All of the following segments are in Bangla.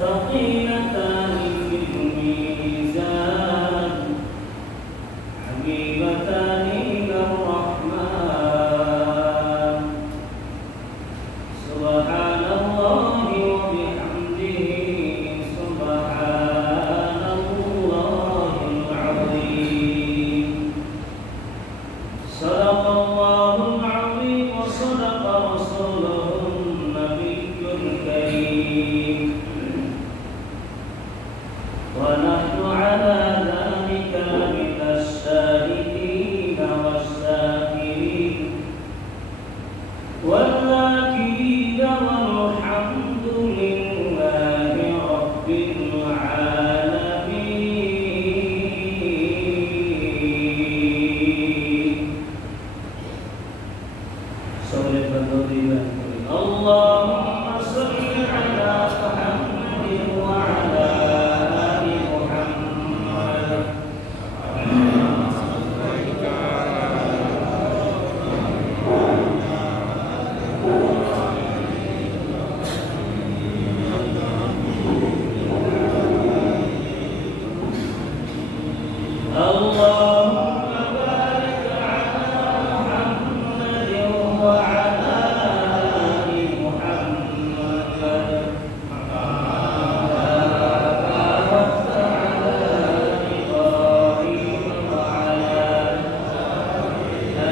ثقيلتان في الميزان حبيبتان إلى الرحمن سبحان الله وبحمده سبحان الله العظيم صدق الله العظيم وصدق رسوله النبي الكريم ونحن على ذلك من الشاهدين والشاكرين والذاكرين والحمد لله رب العالمين. اللهم صل على محمد وعلى آل محمد اللهم بارك على محمد وعلى آل محمد باركت على إبراهيم وعلى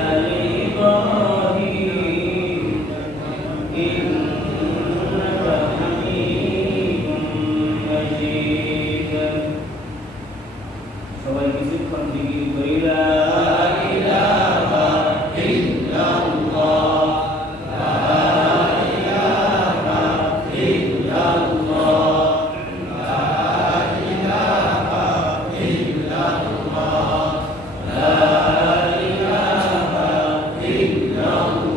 آل إبراهيم إنك حميد مجيد. সবাই কিছুক্ষণ জিকির করি লা ইলাহা ইল্লাল্লাহ লা ইলাহা ইল্লাল্লাহ লা ইলাহা ইল্লাল্লাহ লা ইলাহা ইল্লাল্লাহ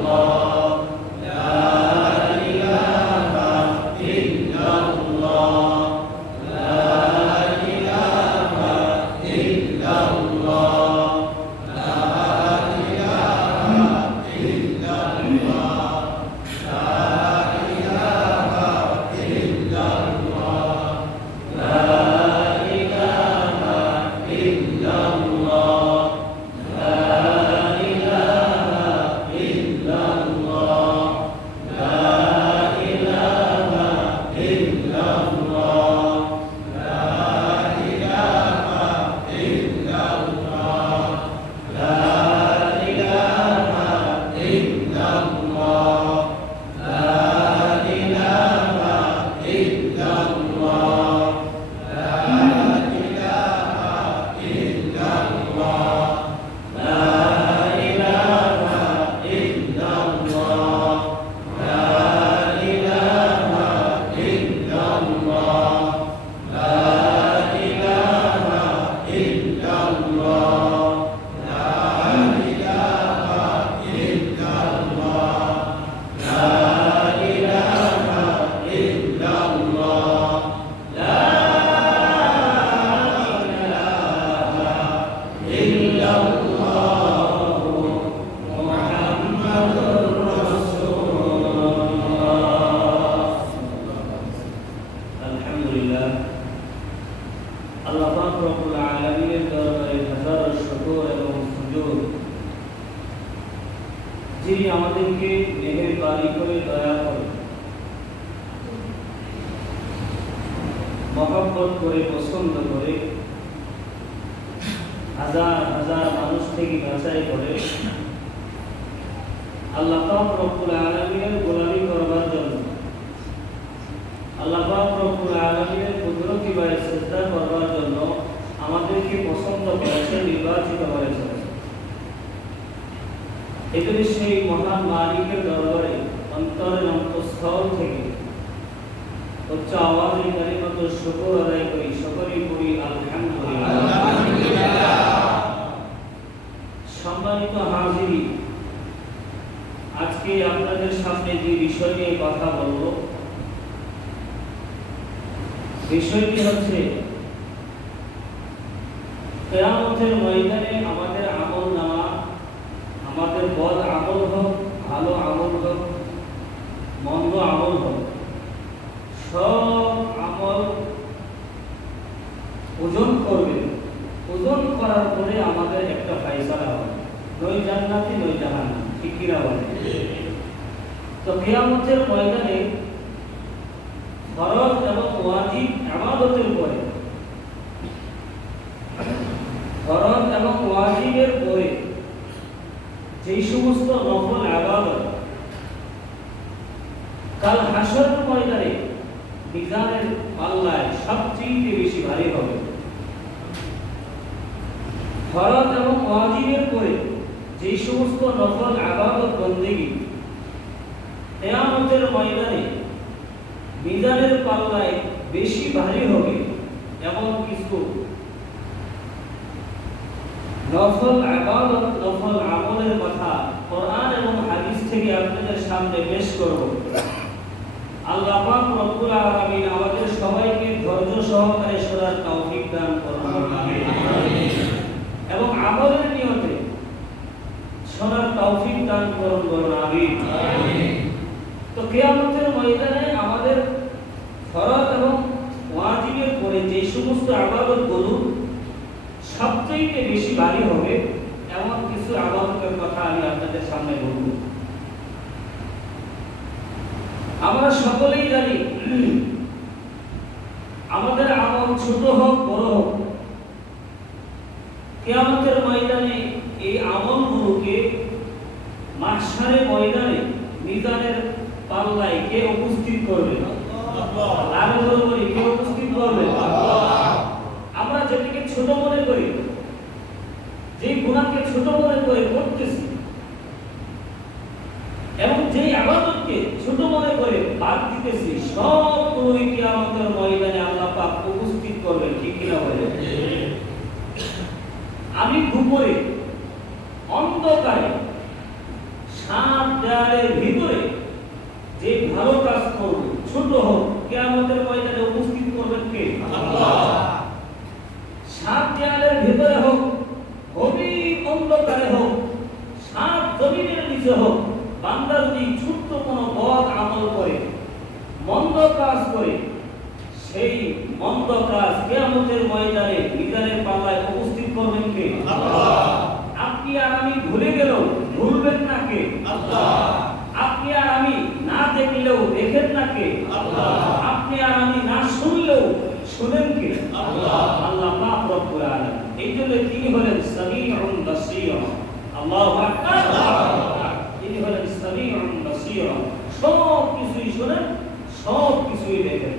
লা ইলাহা ইল্লাল্লাহ আল্লাহ পাক রব্বুল আলামিনের দরবারে হাজার শুকর এবং সুজুদ, যিনি আমাদেরকে মেহেরবানি করে দয়া করে মহব্বত করে পছন্দ করে হাজার হাজার মানুষ থেকে বাছাই করে আল্লাহ পাক রব্বুল আলামিনের গোলামি করবার জন্য, আল্লাহ পাক রব্বুল আলামিনের কুদরতি বায়ে সিজদা করবার জন্য আমাদেরকে পছন্দ করেছে, নির্বাচিত করেছে। এজন্য সেই মহান মালিকের দরবারে অন্তরের অন্তঃস্থল থেকে উচ্চ আওয়াজে কালিমাত শুকর আদায় করি, সকলেই করি আলহামদুলিল্লাহ। সম্মানিত হাজির, আজকে আপনাদের সামনে যে বিষয় নিয়ে কথা বলবো, বিষয়টি হচ্ছে কিয়ামতের ময়দানে আমাদের আমলনামা, আমাদের বদ আমল হোক, ভালো আমল হোক, মন্দ আমল হোক, সব আমল ওজন করবে, ওজন করার পরে আমাদের একটা ফায়সালা হবে, নয় জান্নাতি নয় জাহান্নাম, ঠিক কিনা বলে? তো কিয়ামতের ময়দানে ফরজ এবং ওয়াজিব ইবাদতের পরে, ফরজ এবং ওয়াজিবের পরে যেই সমস্ত নফল ইবাদত কাল হাসরের ময়দানে মিজানের পাল্লায় সবচেয়ে বেশি ভারী হবে, ফরজ এবং ওয়াজিবের পরে যেই সমস্ত নফল ইবাদত বন্দেগী কিয়ামতের ময়দানে মিজানের পাল্লায় বেশি ভারী হবে, এমন কিছু নফল ইবাদত, নফল আমলের কথা কোরআন এবং হাদিস থেকে আপনাদের সামনে পেশ করব। আল্লাহ পাক রব্বুল আলামিন আমাদের সবাইকে ধৈর্য সহকারে শোনার তৌফিক দান করুন, আমিন। এবং আমলের নিয়তে শোনার তৌফিক দান করুন, বলুন আমিন। তো কিয়ামতের ময়দানে আমাদের ফরজ এবং ওয়াজিবের পরে যে সমস্ত ইবাদতগুলো সবচেয়ে বেশি ভারী হবে, এমন কিছু ইবাদতের কথা আমি আপনাদের সামনে বলব। আমরা সকলেই জানি আমাদের আমল ছোট হোক বড় হোক, কিয়ামতের ময়দানে এই আমলগুলোকে মাহশারে ময়দানে মিজানের পাল্লায় কে উপস্থিত করবে? আরো বড় বলি, কে উপস্থিত করবে? আমরা যেটাকে ছোট মনে করি, যে গুনাহকে ছোট মনে করে করতেছি এবং যে ইবাদতকে ছোট মনে করে বাদ দিতেছি, সবগুলোই কিয়ামতের ময়দানে আল্লাহ পাক উপস্থিত করবে, ঠিক কিনা বলে? আমি গোপনে অন্ধকারে সাত দেয়ালের ভিতরে যে ভালো কাজ করব, ছোট হোক, কিয়ামতের ময়দানে উপস্থিত করবেন কে? আল্লাহ। সাত দেয়ালের ভিতরে হোক, গভীর অন্ধকারে হোক, সাত জমিনের নিচে হোক, বান্দা যদি ছোট্ট কোনো বদ আমল করে, মন্দ কাজ করে, সেই মন্দ কাজ কিয়ামতের ময়দানে মিজানের পাল্লায় উপস্থিত করবেন কে? আল্লাহ। আপনি আর আমি ভুলে গেলেও ভুলবেন না কে? আল্লাহ। আপনি আর আমি না দেখলেও দেখেন না কে? আল্লাহ। আপনি আর আমি না শুনলেও শুনেন কে? আল্লাহ। আল্লাহ পাক রব্বুল আলামিন। এইজন্য তিনি হলেন সামিউন বাসীর। আল্লাহু আকবার। তিনি হলেন সামিউন বাসীর, সব কিছুই শুনেন, সব কিছুই দেখেন।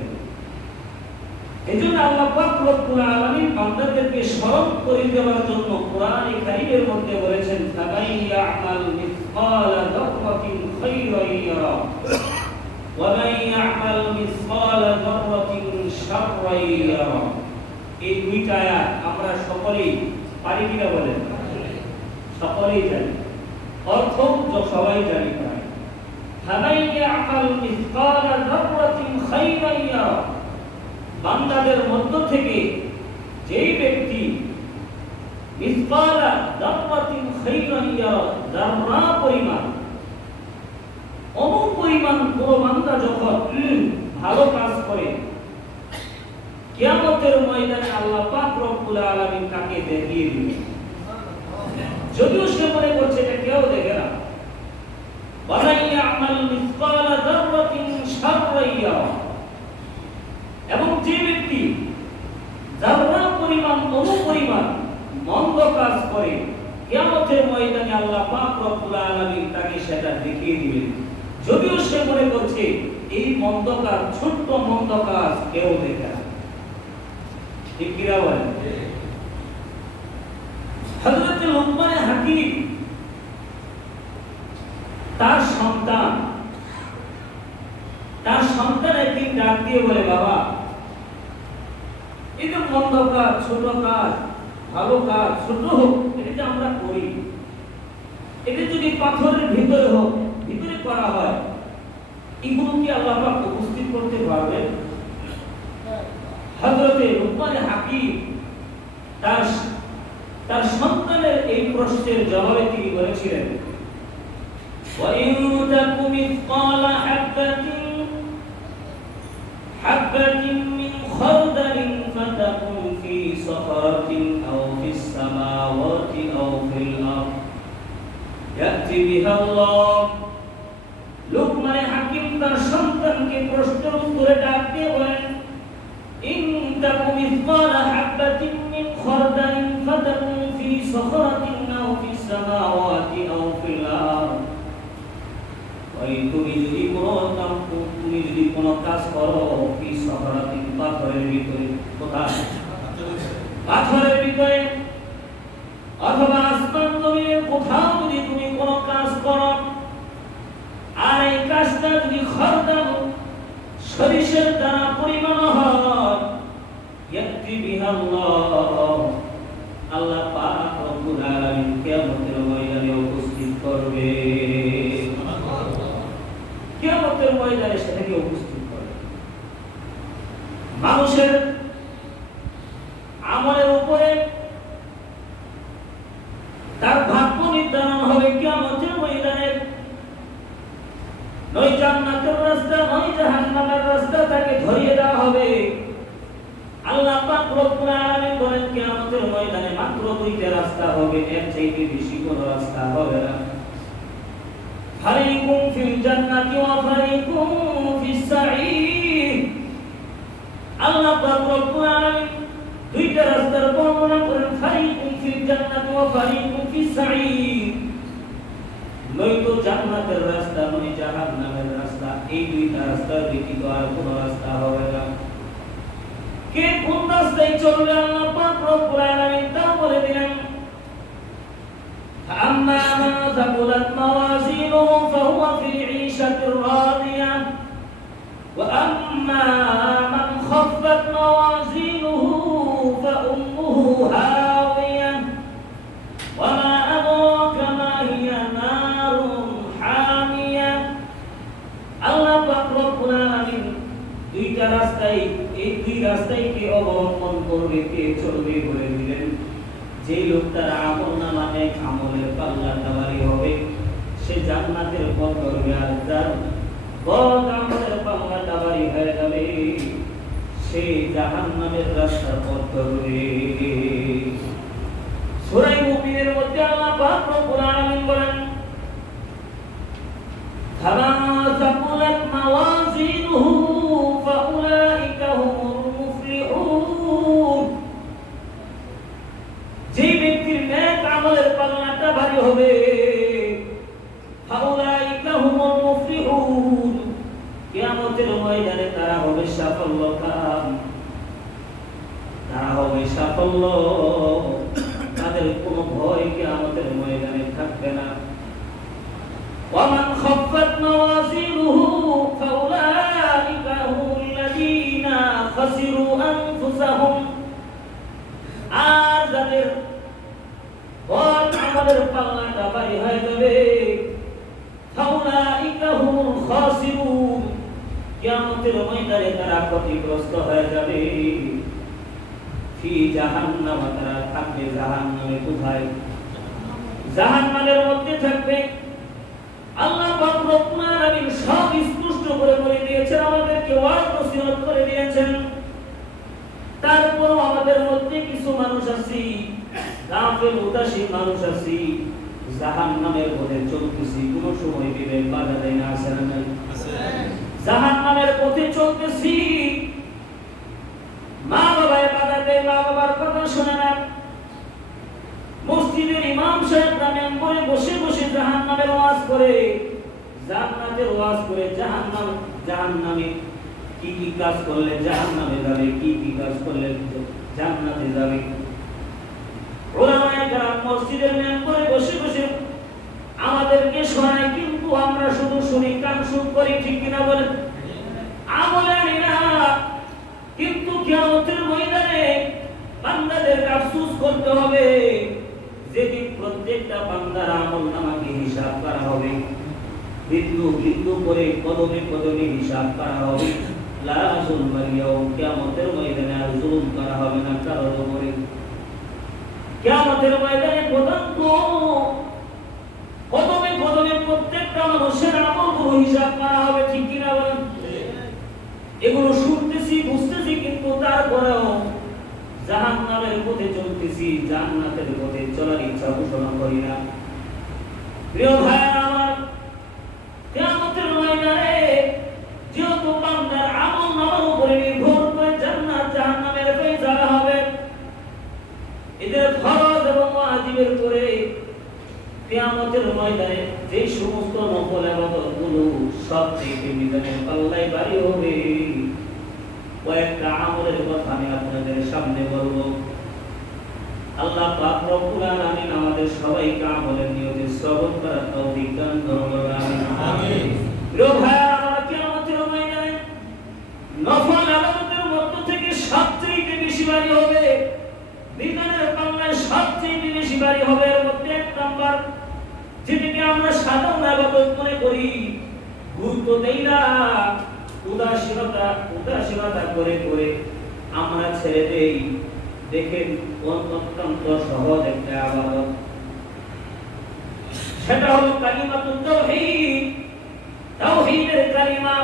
এজন্য আল্লাহ পাক রব্বুল আলামিন বান্দাদেরকে স্মরণ করে দেওয়ার জন্য কোরআনে কারীমের মধ্যে বলেছেন, ফামাইয়া'মাল মিসকালা যাররাতিন খায়রান ইয়ারা ওয়া মাইয়া'মাল মিসকালা যাররাতিন শাররান ইয়ারা। এই দুইটা আয়াত আমরা সকলেই পারি কিনা বলেন? সকলেই জানি, অর্থ সবাই জানি। ফামাইয়া'মাল মিসকালা যাররাতিন খায়রান ইয়ারা, বান্দাদের মধ্য থেকে যেই ব্যক্তি মিসকালা যাররাতিন খায়রান ইয়ারা, যাররা পরিমাণ, অনুপরিমাণ কোনো বান্দা যখন ভালো কাজ করে, কিয়ামতের ময়দানে আল্লাহ পাক রব্বুল আলামিন তাকে দেখিয়ে দিবেন। যদিও সে মনে করছে এটা কেউ দেখে না। ওয়ালাইয়া'মাল মিসকালা যাররাতিন শাররান ইয়ারা, এবং যে ব্যক্তি যারা পরিমাণ অনুপরিমাণ মন্দ কাজ করে, কিয়ামতের ময়দানে আল্লাহ পাক রব্বুল আলামিন তাকে সেটা দেখিয়ে দিবেন। যদিও সে মনে করছে এই মন্দ কাজ, ছোট্ট মন্দ কাজ কেউ দেখে না, ঠিক কিনা বলেন? হযরত লুকমান হাকিম তার সন্তান একদিন ডাক দিয়ে বলে, বাবা, এই যে মন্দ কাজ, ছোট কাজ, ভালো কাজ, ছোট হোক, এটা যে আমরা করি, এটা যদি পাথরের ভিতরে হোক, ভিতরে করা হয়, এগুলো কি আল্লাহ পাক উপস্থিত করতে পারবেন? হযরতে লুকমান হাকিম তার সন্তানের এই প্রশ্নের জবাবে তিনি বলেছিলেন, وَإِن تَكُ مِثْقَالَ حَبَّةٍ مِّنْ خَرْدَلٍ فَتَكُنْ فِي সাখরাতিন আও ফিস সামাওয়াতি আও ফিল আরদ ইয়াতি বিহা আল্লাহ। লুকমান হাকিম তার সন্তানকে প্রশ্নের উত্তরে ডাক দিয়ে বলেন, ইন তাকু মিসকালা হাববাতিন মিন খারদালিন ফাতাকুন ফি সাখরাতিন আও ফিস সামাওয়াতি আও ফিল আরদ। ওই তুমি যদি কোনো কাজ করো ফি সাখরাতিন, পাথরের ভিতরে, কোথায়? পাথরের ভিতরে অথবা আসমান জমিনের কোথাও যদি তুমি কোনো কাজ করো, আর এই কাজটা যদি খারদাল সরিষার দানা পরিমাণ হয়, ইয়াতি বিহা আল্লাহ, আল্লাহ পাক রব্বুল আলামিন কিয়ামতের ময়দানে উপস্থিত করবে। কিয়ামতের ময়দানে সেটাকে উপস্থিত করবে। মানুষের আমলের উপরে তার ভাগ্য নির্ধারণ হবে কিয়ামতের ময়দানে। নয় জান্নাতের রাস্তা নয় জাহান্নামের রাস্তা তাকে ধরিয়ে দেওয়া হবে। আল্লাহ পাক রব্বুল আলামিন বলেন কিয়ামতের ময়দানে মাত্র দুইটা রাস্তা হবে, এর চাইতে বেশি কোনো রাস্তা হবে না। ফারিকুম ফিল জান্নাতি ওয়া ফারিকুম ফিস সাঈর। আল্লাহ পাক রব্বুল আলামিন দুইটা রাস্তার বর্ণনা করেন, ফারিকুম ফিল জান্নাতি ওয়া ফারিকুম ফিস সাঈর। নয়তো জান্নাতের রাস্তা নয় জাহান্নামের রাস্তা, এই দুইটা রাস্তার ব্যতীত আর কোনো রাস্তা হবে না। কে কোন রাস্তায় চলবে আল্লাহ পাক রব্বুল আলামিন তা বলে দিলেন। আম্মা মান যাকুলাত মাওয়াজিনুহু ফাহুয়া ফি 'ঈশাতির রাদিয়াহ ওয়া আম্মা মান খাফফাত মাওয়াজিনুহু ফাউম্মুহু হাওিয়াহ ওয়া মা আদরাকা মা হিয়া নারুন হামিয়াহ। আল্লাহ পাক রব্বুল আলামিন দুইটা রাস্তায়, এই দুই রাস্তায় কে অবলম্বন করবে, কে চলবে বলে দিলেন। যে লোকটার আমলনামায় আমলের পাল্লাটা ভারী হবে সে জান্নাতের পথ ধরবে, আর যার বদ আমলের পাল্লাটা ভারী হয়ে যাবে সে জাহান্নামের রাস্তার পথ ধরবে। সূরা মুমিনের মধ্যে আল্লাহ পাক রব্বুল আলামিন বলেন, ফামা যাকুলাত মাওয়াজিনুহু ফাউলাইকা হুমুল মুফলিহুন। যে ব্যক্তির নেক আমলের পাল্লাটা ভারী হবে, ফাউলাইকা হুমুল মুফলিহুন, কিয়ামতের ময়দানে তারা হবে সাফল্যকাম, তারা হবে সাফল্য। তাদের কোনো ভয় কিয়ামতের ময়দানে থাকবে না। ومن خفت موازينه فأولئك هم الذين خسروا أنفسهم। আর যাদের বদ আমলের পাল্লাটা ভারী হয়ে যাবে, فأولئك هم الخاسرون, কিয়ামতের ময়দানে তারা ক্ষতিগ্রস্ত হয়ে যাবে। ফি জাহান্নাম, তারা থাকবে জাহান্নামে। কোথায়? জাহান্নামের মধ্যে থাকবে। আল্লাহ পাক রব্বুল আলামিন সব স্পষ্ট করে বলে দিয়েছেন, আমাদেরকে ওয়াজ নসিহত করে দিয়েছেন। তারপরও আমাদের মধ্যে কিছু মানুষ আছি, গাফেল উদাসীন মানুষ আছি, জাহান্নামের পথে চলতেছি, কোন সময় বিবেক বাধা দেয় না, আছে না নাই? জাহান্নামের পথে চলতেছি, মা বাবায় বাধা দেয়, মা বাবার কথা শোনে না। মসজিদের ইমাম সাহেবরা মেম্বরে বসে বসে জাহান্নামের ওয়াজ করে, জান্নাতের ওয়াজ করে, জাহান্নামে কি কি কাজ করলে জাহান্নামে যাবে, কি কি কাজ করলে জান্নাতে যাবে। ওলামায়ে কেরাম মসজিদের মেম্বরে বসে বসে আমাদেরকে শোনায়, কিন্তু আমরা শুধু শুনি, কান শুন করি, ঠিক কিনা বলেন? আমলে আনি না। কিন্তু কিয়ামতের ময়দানে বান্দাদের আফসোস করতে হবে, যেদিন প্রত্যেকটা বান্দার আমলনামাকে হিসাব করা হবে, বিন্দু বিন্দু করে কদমে কদমে হিসাব করা হবে। লা যুলমাল ইয়াউম, কিয়ামতের ময়দানে আর জুলুম করা হবে না কারোর উপরে। কিয়ামতের ময়দানে কদমে কদমে প্রত্যেকটা মানুষের আমলগুলো হিসাব করা হবে, ঠিক কিনা বলেন? এগুলো শুনতেছি, বুঝতেছি, কিন্তু তারপরেও জাহান্নামের পথে চলতেছি, জান্নাতের পথে চলার ইচ্ছা পোষণ করি না। প্রিয় ভাইরা আমার, কিয়ামতের ময়দানে যেহেতু বান্দার আমল নামার উপরে নির্ভর করে জান্নাত জাহান্নামের ফয়সালা হবে, এদের ফরজ এবং ওয়াজিবের করে কিয়ামতের ময়দানে যে সমস্ত নফল ইবাদতগুলো সবচেয়ে মিজানের পাল্লায় ভারী হবে, কয়েকটা আমলের কথা আমি আপনাদের সামনে বলবো। আল্লাহ পাক রব্বুল আলামিন আমাদের সবাইকে আমলের নিয়তে শ্রবণ করার তৌফিক দান করুন, আমিন। প্রিয় ভাইরা আমার, কিয়ামতের ময়দানে নফল ইবাদতের মধ্য থেকে সবচেয়ে বেশি ভারী হবে, মিজানের পাল্লায় সবচেয়ে বেশি ভারী হবে এর মধ্যে এক নাম্বার, যেটাকে আমরা সাধারণ ইবাদত মনে করি, গুরুত্ব দেই না, উদাসীনতা করে করে আমরা ছেড়ে দেই। দেখেন অত্যন্ত সহজ একটা ইবাদত, সেটা হলো কালিমাতুত তাওহীদ। তাওহীদের কালিমা,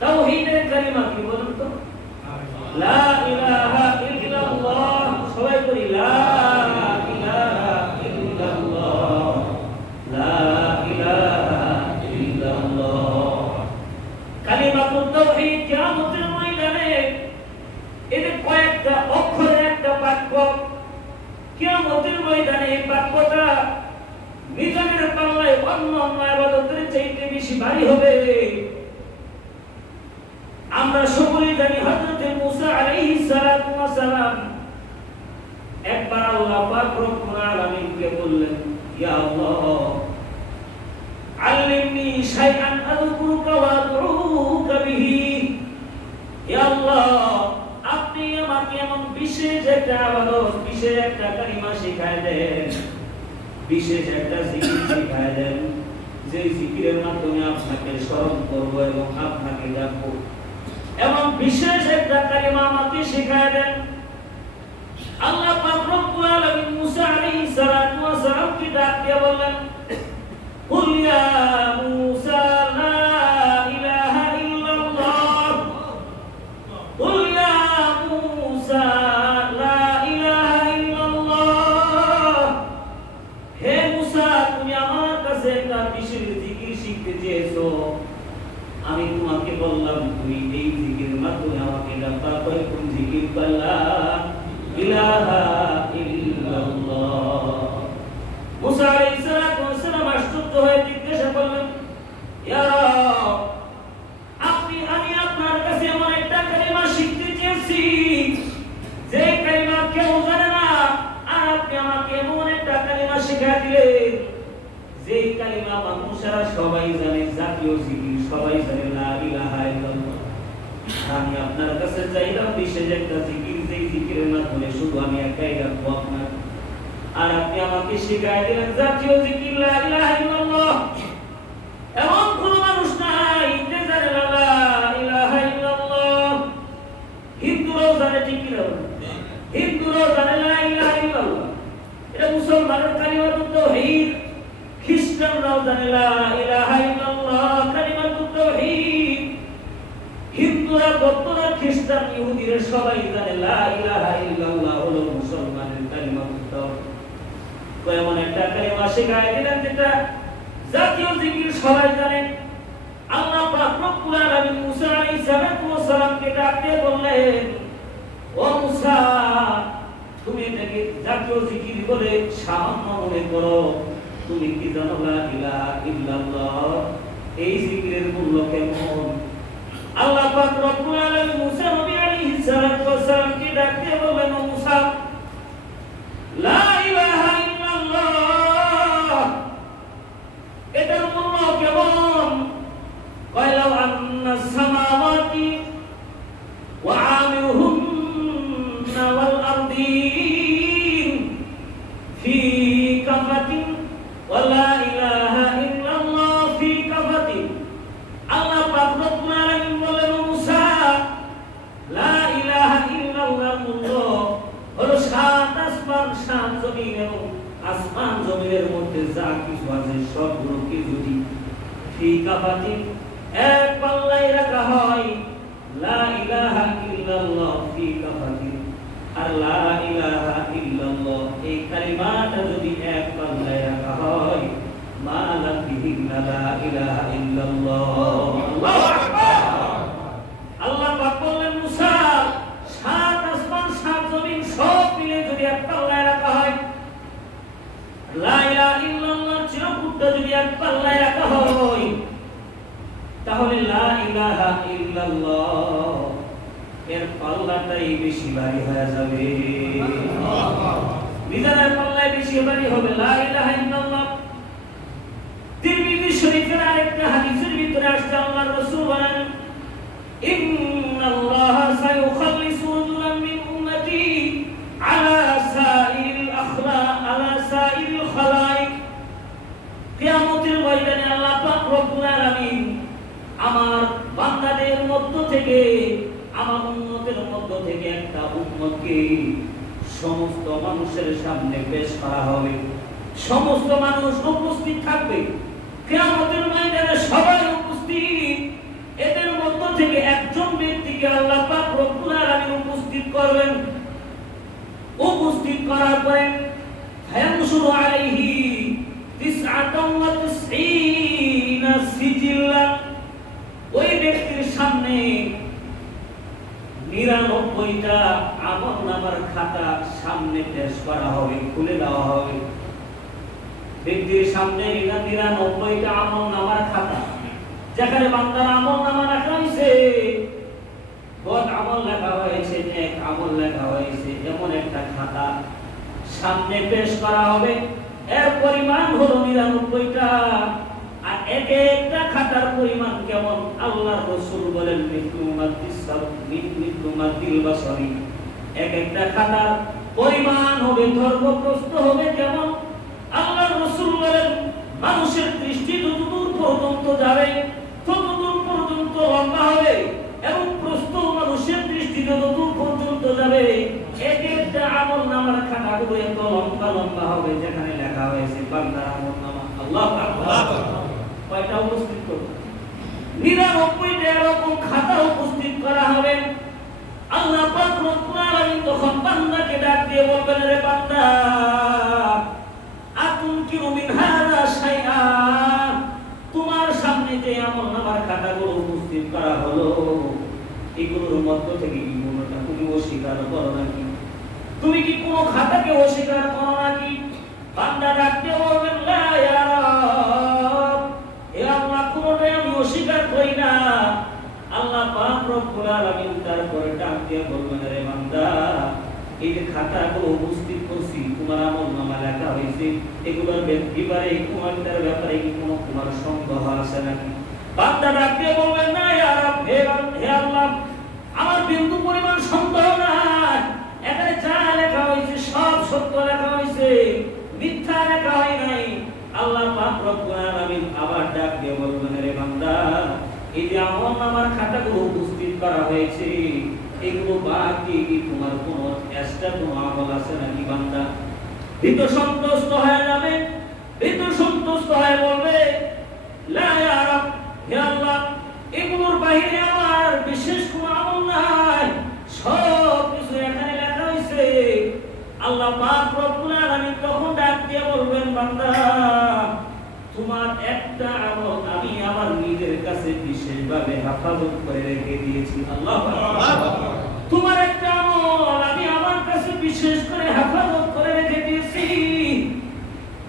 তাওহীদের কালিমা কি বলুন তো? লা ইলাহা ইল্লাল্লাহ। সবাই বলি লা ইলাহা ইল্লাল্লাহ, লা ইলাহা ইল্লাল্লাহ। কালিমাতুত তাওহীদ কিয়ামতের ময়দানে এতে কয়েকটা অক্ষরের একটা বাক্য, কিয়ামতের ময়দানে এই বাক্যটা মিজানের পাল্লায় অন্য ইবাদতের চাইতে বেশি ভারী হবে। আমরা সকলেই জানি হযরত মুসা আলাইহিস সালাতু ওয়াস সালাম একবার আল্লাহ পাক রব্বুল আলামিনকে বললেন, ইয়া আল্লাহ আল্লিমনি শাইআন আযকুরুকা ওয়া আদউকা বিহি। ইয়া আল্লাহ, আপনি আমাকে এমন বিশেষ একটা ইবাদত, বিশেষ একটা কালিমা শিখায় দেন, বিশেষ একটা জিকির শিখায় দেন, যে জিকিরের মাধ্যমে আপনাকে স্মরণ করব এবং আপনাকে ডাকবো। এমন বিশেষ একটা কালিমা আমাকে শিখায় দেন। আল্লাহ পাক রব্বুল আলামিন মুসা আলাইহিস সালাতু ওয়াস সালামকে ডাক দিয়ে বললেন, কুল ইয়া মুসা লা ইলাহা ইল্লাল্লাহ, কুল ইয়া মুসা লা ইলাহা ইল্লাল্লাহ। হে মুসা, তুমি আমার কাছে একটা বিশেষ জিকির শিখতে চেয়েছো, আমি তোমাকে বললাম তুমি এই জিকিরের মাধ্যমে আমাকে ডাকবা। কোন জিকির? লা ইলাহা ইল্লাল্লাহ। মুসা আলাইহিস সালাতু ওয়াস সালাম আশ্চর্য হয়ে জিজ্ঞাসা করলেন, ইয়া রাব, আমি আপনার কাছে এমন একটা কালিমা শিখতে চেয়েছি যে কালিমা কেউ জানে না, আর আপনি আমাকে এমন একটা কালিমা শিখিয়ে দিলেন যে কালিমা মানুষেরা সবাই জানে, জাতীয় জিকির সবাই জানে, লা ইলাহা ইল্লাল্লাহ। আমি আপনার কাছে চাইলাম বিশেষ একটা জিকির, যেই জিকিরের মাধ্যমে শুধু আমি একাই রাখবো আপনার, আর আপনি আমাকে শিখিয়ে দিলেন জাতীয় জিকির লা ইলাহা ইল্লাল্লাহ। এমন কোন মানুষ নাই যে জানে না লা ইলাহা ইল্লাল্লাহ। হিন্দুরাও জানে, ঠিক কি না? হিন্দুরাও জানে লা ইলাহা ইল্লাল্লাহ, এটা মুসলমানের কালিমাতুত তাওহীদ। খ্রিস্টানরাও জানে লা ইলাহা ইল্লাল্লাহ, কালিমাতুত তাওহীদ। হিন্দুরা, বৌদ্ধরা, খ্রিস্টান, ইহুদিরা সবাই জানে লা ইলাহা ইল্লাল্লাহ হলো মুসলমানের কালিমাতুত তাওহীদ। এমন একটা কালিমা শিখায় দিলেন যেটা জাতীয় জিকির সবাই জানে। আল্লাহ পাক রব্বুল আলামিন মুসা আলাইহিস সালাতু ওয়াস সালামকে ডাকতে বললেন, ও মুসা, তুমি এটাকে জাতীয় জিকির বলে সামান্য মনে করো, তুমি কি জানো লা ইলাহা ইল্লাল্লাহ এই জিকিরের মূল্য কেমন? আল্লাহ পাক রব্বুল আলামিন মুসা নবী আলাইহিস সালাতু ওয়াস সালামকে ডাকতে বললেন, ও মুসা, লা ইলাহা ইল্লাল্লাহ এটার মূল্য কেমন? কয়লাও আন্নাস সামাওয়াতি ওয়া আমিরুহুন্না ওয়াল আরদিন ফি কাফাতিন ওয়া লা ইলাহা ইল্লাল্লাহ ফি কাফাতিন। আল্লাহ পাক রব্বুল আলামিন বলেন, মুসা, লা ইলাহা ইল্লাল্লাহ মূল্য হলো সাত আসমান, সাত জমিন এবং আসমান জমিনের মধ্যে যা কিছু আছে সবগুলোকে যদি ফি কাফাতিন এক পাল্লায় রাখা হয়, লা ইলাহা ইল্লাল্লাহ ফি কাফাতিন, আর ইলাহা ইল্লাল্লাহ। আল্লাহু আকবার। আল্লাহ পাক বললেন মুসা, সাত আসমান সাত জমিন সব মিলে যদি এক পাল্লায় রাখা হয়, লা ইলাহা ইল্লাল্লাহ চিরকুটটা যদি এক পাল্লায় রাখা হয়, তাহলে লা ইলাহা ইল্লাল্লাহ এর পাল্লাটাই বেশি ভারী হয়ে যাবে। মিজানের পাল্লায় বেশি ভারী হবে লা ইলাহা ইল্লাল্লাহ। তিরমিজি শরীফের আরেকটা হাদিসের ভিতরে আসছে আল্লাহর রাসূল বলেন, ইন্নাল্লাহা সায়ুখাল্লিসু রাজুলান মিন উম্মতি আলা সাইরিল আখলাক আলা সাইরিল খালাইক। কিয়ামতের ময়দানে আল্লাহ পাক রব্বুল আলামিন আমার বান্দাদের মধ্য থেকে, আমার উম্মতের মধ্য থেকে একটা উম্মতকে সমস্ত মানুষের সামনে পেশ করা হবে। সমস্ত মানুষ উপস্থিত থাকবে কিয়ামতের ময়দানে, সবাই উপস্থিত। এদের মধ্য থেকে একজন ব্যক্তিকে আল্লাহ পাক রব্বুল আলামিন উপস্থিত করবেন। উপস্থিত করার পরে ফায়ানশুরু আলাইহি 99 সিজিল্লান, ওই ব্যক্তির সামনে 99টা আমলনামার খাতা সামনে পেশ করা হবে, খুলে দেওয়া হবে। ব্যক্তির সামনে 99টা আমলনামার খাতা, যেখানে বান্দার আমলনামা লেখা হয়েছে, বদ আমল লেখা হয়েছে, নেক আমল লেখা হয়েছে, এমন একটা খাতা সামনে পেশ করা হবে। এর পরিমাণ হলো 99টা। আর এক একটা খাতার পরিমাণ কেমন? আল্লাহর রাসূল বলেন মিথলু মাদ্দিল বাসারি। এক একটা খাতার পরিমাণ হবে, ধর্মপ্রস্থ হবে কেমন? আল্লাহর রাসূল বলেন মানুষের দৃষ্টি যতদূর পর্যন্ত যাবে ততদূর পর্যন্ত লম্বা হবে, এবং প্রস্থ মানুষের দৃষ্টি যতদূর পর্যন্ত যাবে। এক একটা আমলনামার খাতাগুলো এত লম্বা লম্বা হবে, যেখানে লেখা হয়েছে বান্দার আমলনামা। আল্লাহু আকবার। কয়টা উপস্থিত করবে? 99টা এরকম খাতা উপস্থিত করা হবে। আল্লাহ পাক রব্বুল আলামিন তখন বান্দাকে ডাক দিয়ে বলবেন, রে বান্দা, আতুনকিরু মিন হাযা শাইআ, তোমার সামনে যে আমলনামার খাতাগুলো উপস্থিত করা হলো, এগুলোর মধ্য থেকে কি কোনটা তুমি অস্বীকার করো নাকি? তুমি কি কোনো খাতাকে অস্বীকার করো নাকি? বান্দা ডাক দিয়ে বলবেন, লা ইয়া রাব, হে আল্লাহ, কোনটাই আমি অস্বীকার করি না। আল্লাহ পাক রব্বুল আলামিন তারপরে ডাক দিয়ে বলবেন, রে বান্দা, এই যে খাতাগুলো উপস্থিত করছি, তোমার আমলনামা লেখা হয়েছে, এগুলোর ব্যাপারে তোমার ব্যাপারে কি কোনো তোমার সন্দেহ আছে নাকি? বান্দা ডাক দিয়ে বলবেন, না ইয়া রাব, হে আল্লাহ, আমার বিন্দু পরিমাণ সন্দেহ নাই। এখানে যা লেখা হয়েছে সব সত্য লেখা হয়েছে, মিথ্যা লেখা হয় নাই। আল্লাহ পাক রব্বুল আলামিন আবার ডাক দিয়ে বলবেন, রে বান্দা, এই যে আমলনামার খাতাগুলো উপস্থিত করা হয়েছে, এগুলো বাকি কি তোমার কোনো এক্সট্রা কোনো আমল আছে নাকি? বান্দা ভীত সন্তুষ্ট হয়ে যাবে, ভীত সন্তুষ্ট হয়ে বলবে, লা ইয়া রাব, হে আল্লাহ, এগুলোর বাইরে আমার বিশেষ কোনো আমল নাই, সব কিছু এখানে লেখা হয়েছে। আল্লাহ পাক রব্বুল আলামিন তখন ডাক দিয়ে বলবেন, বান্দা, তোমার একটা আমল আমি আমার নিজের কাছে বিশেষভাবে হেফাজত করে রেখে দিয়েছি। আল্লাহু আকবার। তোমার একটা আমল আমি আমার কাছে বিশেষ করে হেফাজত করে রেখে দিয়েছি।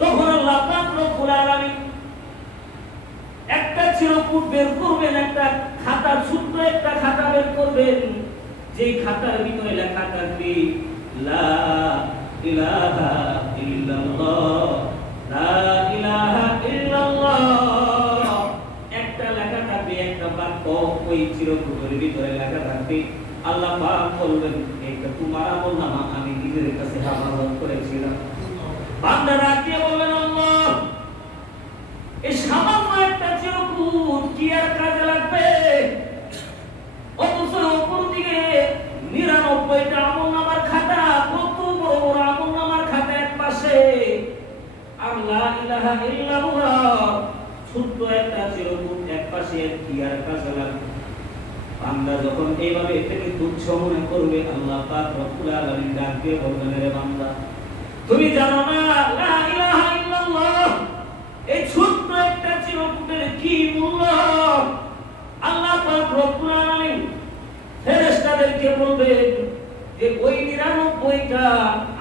তখন আল্লাহ পাক রব্বুল আলামিন একটা চিরকুট বের করবেন, একটা খাতা, ছোট্ট একটা খাতা বের করবেন, যেই খাতার ভিতরে লেখা থাকবে লা ইলাহা ইল্লাল্লাহ, লা ইলাহা ইল্লাল্লাহ। একটা লেখা থাকবে, একটা বাক্য ওই চিরকুটের ভিতরে লেখা থাকবে। আল্লাহ পাক বলবেন, এটা তোমার আমলনামা আমি নিজের কাছে হেফাজত করেছিলাম। বান্দা ডাক দিয়ে বলবেন, আল্লাহ, এই সামান্য একটা চিরকুট কি আর কাজে লাগবে? অথচ অপর দিকে 99টা আমলনামার খাতা, কত বড় বড় আমলনামার খাতা এক পাশে, আর লা ইলাহা ইল্লাল্লাহ ছোট্ট একটা চিরকুট এক পাশে, কি আর কাজে লাগবে? বান্দা যখন এইভাবে এটাকে তুচ্ছ মনে করবে, আল্লাহ পাক রব্বুল আলামিন ডাক দিয়ে বলবেন, রে বান্দা, তুমি জানো না লা ইলাহা ইল্লাল্লাহ এই ছোট্ট একটা চিরকুটের কি মূল্য? আল্লাহ পাক রব্বুল আলামিন ফেরেশতাদেরকে বলবেন যে ওই 99টা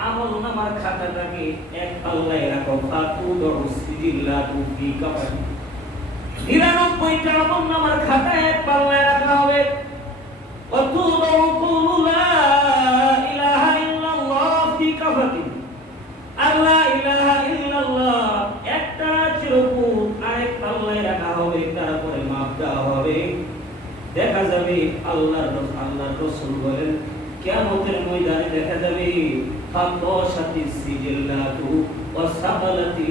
আমলনামার খাতাটাকে এক পাল্লায় রাখো, ফাতুদু সিজিল্লাতু ফি কাফানি। 99টা আমলনামার খাতা এক পাল্লায় রাখা হবে। ওয়াতুদু কুলু লা ইলাহা ইল্লাল্লাহ ফি কাফাতি। আল্লাহ ইলাহা ইল্লাল্লাহ একটা চিরকুট আরেক পাল্লায় রাখা হবে, তারপরে মাপ দেওয়া হবে। দেখা যাবে আল্লাহর রাসূল বলেন কিয়ামতের ময়দানে দেখা যাবে ফাতশাতি সিজিল্লাতু ওয়া সাকালাতি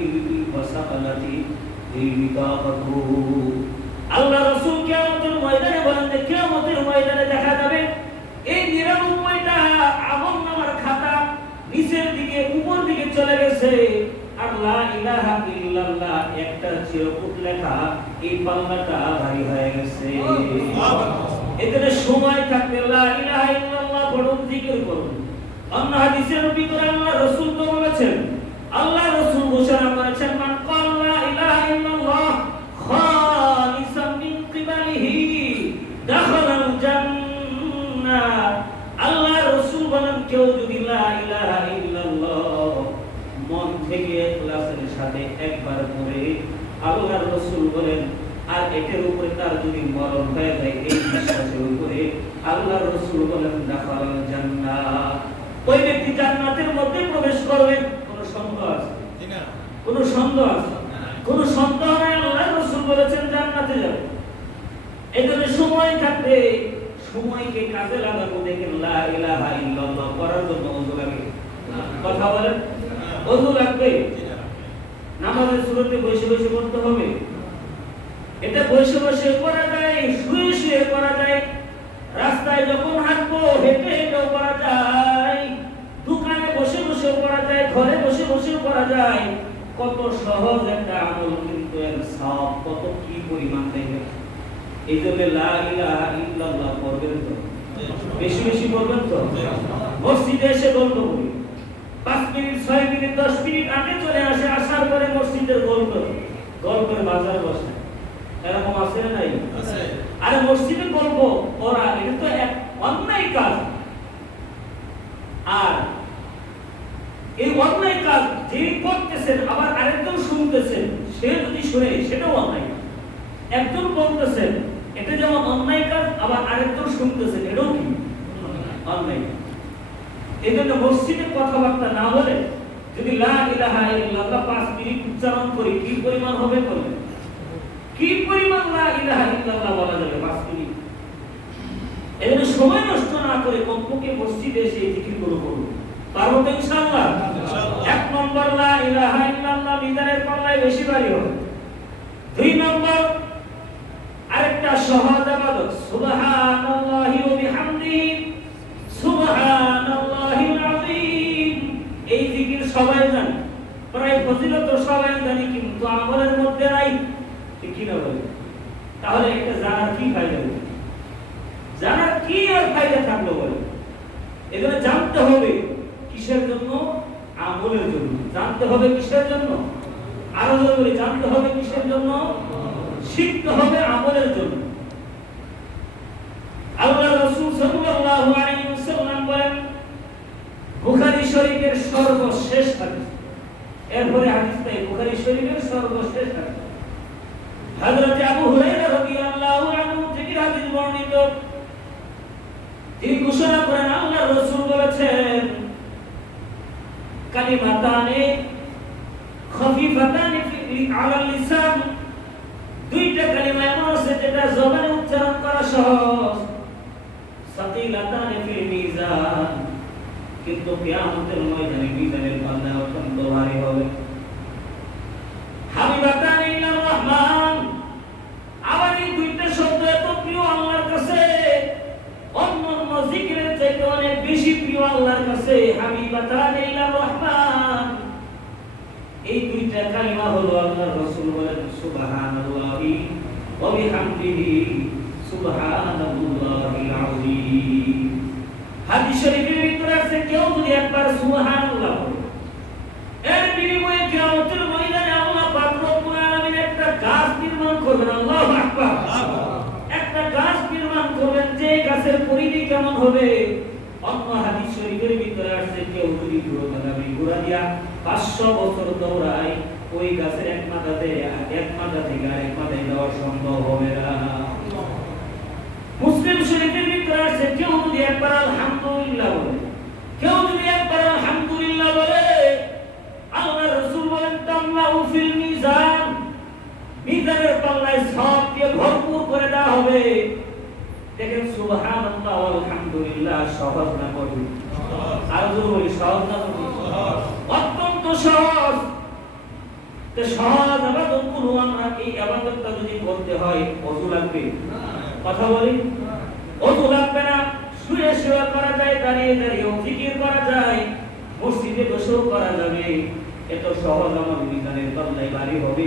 বিতাকাতু। আল্লাহ রাসূল কিয়ামতের ময়দানে বলেন যে কিয়ামতের ময়দানে দেখা যাবে এই 99টা আমলনামার খাতা নিচের দিকে উপর দিকে চলে গেছে, আর লা ইলাহা ইল্লাল্লাহ একটা চিরকুট লেখা এই পাল্লাটা ভারী হয়ে গেছে। এখানে সময় থাকতে লা ইলাহা ইল্লাল্লাহ পড়ুন, জিকির করুন। অন্য হাদিসের ভিতরে আল্লাহ রাসূল তো বলেছেন, আল্লাহ রাসূল ঘোষণা করেছেন মান ক্বালা লা ইলাহা ইল্লাল্লাহ খালিসাম মিন কিবালিহি দাখালাল জান্নাহ। আল্লাহ রাসূল বলেন কেউ যদি লা ইলাহা ইল্লাল্লাহ মন থেকে ইখলাসের সাথে একবার পড়ে, আল্লাহর রাসূল বলেন আর এটার উপরে তার যদি মরণ হয়ে যায় এই বিশ্বাসের উপরে, আল্লাহর রাসূল বলেন দাখালাল জান্নাহ, ওই ব্যক্তি জান্নাতের মধ্যে প্রবেশ করবে। কোনো সন্দেহ আছে? না। কোনো সন্দেহ আছে? কোনো সন্দেহ নাই, আল্লাহর রাসূল বলেছেন জান্নাতে যাবে। এজন্য সময় থাকতে সময়কে কাজে লাগাবো। দেখেন লা ইলাহা ইল্লাল্লাহ করার জন্য ওযু লাগে, কথা বলেন, ওযু লাগবে। নামাজের শুরুতে বসে বসে পড়তে হবে। এটা বসে বসে করা যায়, শুয়ে শুয়ে করা যায়, রাস্তায় যখন হাঁটবো হেঁটে হেঁটেও করা যায়, দোকানে বসে বসেও করা যায়, ঘরে বসে বসেও করা যায়। কত সহজ একটা আমল, কিন্তু এর সওয়াব কত কি পরিমাণ দেখবেন। এই জন্য লা ইলাহা ইল্লাল্লাহ পড়বেন তো, বেশি বেশি পড়বেন তো। মসজিদে এসে গল্প করি, 5 মিনিট 6 মিনিট 10 মিনিট আগে চলে আসে, আসার পরে মসজিদের গল্পের বাজার বসে, এরকম আছে না নাই? আছে। আরে মসজিদে গল্প করা এটা তো এক অন্যায় কাজ। আর এই অন্যায় কাজ যিনি করতেছেন আবার আরেকজন শুনতেছেন, সে যদি শুনে সেটাও অন্যায়। একজন বলতেছেন এটা যেমন অন্যায় কাজ, আবার আরেকজন শুনতেছেন এটাও কি অন্যায়। এই জন্য মসজিদে কথাবার্তা না বলে যদি লা ইলাহা ইল্লাল্লাহ 5 মিনিট উচ্চারণ করি, কি পরিমাণ হবে বলেন? কি পরিমাণ লা ইলাহা ইল্লাল্লাহ বলা যাবে 5 মিনিট। এজন্য সময় নষ্ট না করে কমপক্ষে মসজিদে এসে জিকির করুন। পারবো তো ইনশাআল্লাহ? এক নম্বর লা ইলাহা ইল্লাল্লাহ মিজানের পাল্লায় বেশি ভারী হবে। 2 নম্বর আরেকটা সহজ ইবাদত, সুবহানাল্লাহি ওয়া বিহামদিহি সুবহানাল্লাহিল আযীম। এই জিকির সবাই জানে, প্রায় ফজিলত সবাই জানে, কিন্তু আমলের মধ্যে নাই, ঠিক কি না বলে? তাহলে এটা জানার কি ফায়দা? জানার কি আর ফায়দা থাকলো বলে? এজন্য জানতে হবে কিসের জন্য? আমলের জন্য। জানতে হবে কিসের জন্য? আরো জরুরি, জানতে হবে কিসের জন্য? শিখতে হবে আমলের জন্য। আল্লাহ রাসূল সাল্লাল্লাহু আলাইহি ওয়াসাল্লাম বলেন, বুখারী শরীফের সর্বশেষ হাদিস, এরপরে হাদিসটা বুখারী শরীফের সর্বশেষ হাদিস, হযরত আবু হুরায়রা রাদিয়াল্লাহু আনহু থেকে হাদিস বর্ণিত। তিনি ঘোষণা করেন আল্লাহ রাসূল বলেছেন, কালিমাতানে খফিফাতানে আলাল লিসান, দুইটা কালিমা এমন আছে যেটা জবানে উচ্চারণ করা সহজ, সাকিলাতানে ফিল মিজান, কিন্তু কিয়ামতের ময়দানে মিজানের পাল্লা অত্যন্ত ভারী হবে। হাবিবাতানে ইলার রহমান, আবার এই দুইটা শব্দ এত প্রিয় আল্লাহর কাছে, অন্যান্য জিকিরের চাইতে অনেক বেশি প্রিয় আল্লাহর কাছে। হাবিবাতানে ইলার রহমান, এই দুইটা কালিমা হলো আল্লাহর রাসূল বলেন সুবহানাল্লাহি ওয়া বিহামদিহি সুবহানাল্লাহিল আযীম। হাদিস শরীফের ভিতরে আছে কেউ যদি একবার সুবহানাল্লাহ বলে, এর বিনিময়ে কিয়ামতের ময়দানে আল্লাহ পাক রব্বুল গাছের পরিধি কেমন হবে? অন্য হাদিস শরীফের ভিতরে আসছে কেউ যদি ঘোড়া দিয়া 500 বছর দৌড়ায়, ওই গাছের এক মাথা থেকে আরেক মাথায় যাওয়া সম্ভব হবে না। মুসলিম শরীফের ভিতরে আসছে কেউ যদি একবার আলহামদুলিল্লাহ বলে, কেউ যদি একবার আলহামদুলিল্লাহ বলে, আল্লাহ রাসূল বলেন তামলাউ ফিল মিজান, মিজানের পাল্লায় সব দিয়ে ভরপুর করে দেওয়া হবে। দেখেন সুবহানাল্লাহ আলহামদুলিল্লাহ সহজ না কঠিন? আর জোরে বলি সহজ না কঠিন? অত্যন্ত সহজ। তো সহজ ইবাদতগুলো আমরা এই ইবাদতটা যদি করতে হয় ওযু লাগবে? কথা বলি ওযু লাগবে না। শুয়ে শুয়ে করা যায়, দাঁড়িয়ে দাঁড়িয়েও জিকির করা যায়, মসজিদে বসেও করা যাবে। এত সহজ আমার মিজানের পাল্লায় ভারী হবে।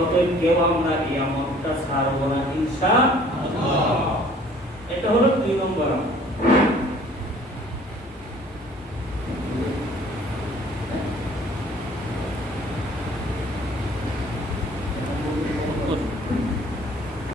অতএব কেউ আমরা এই আমলটা ছাড়বো না ইনশাআল্লাহ। এটা হলো 2 নম্বর।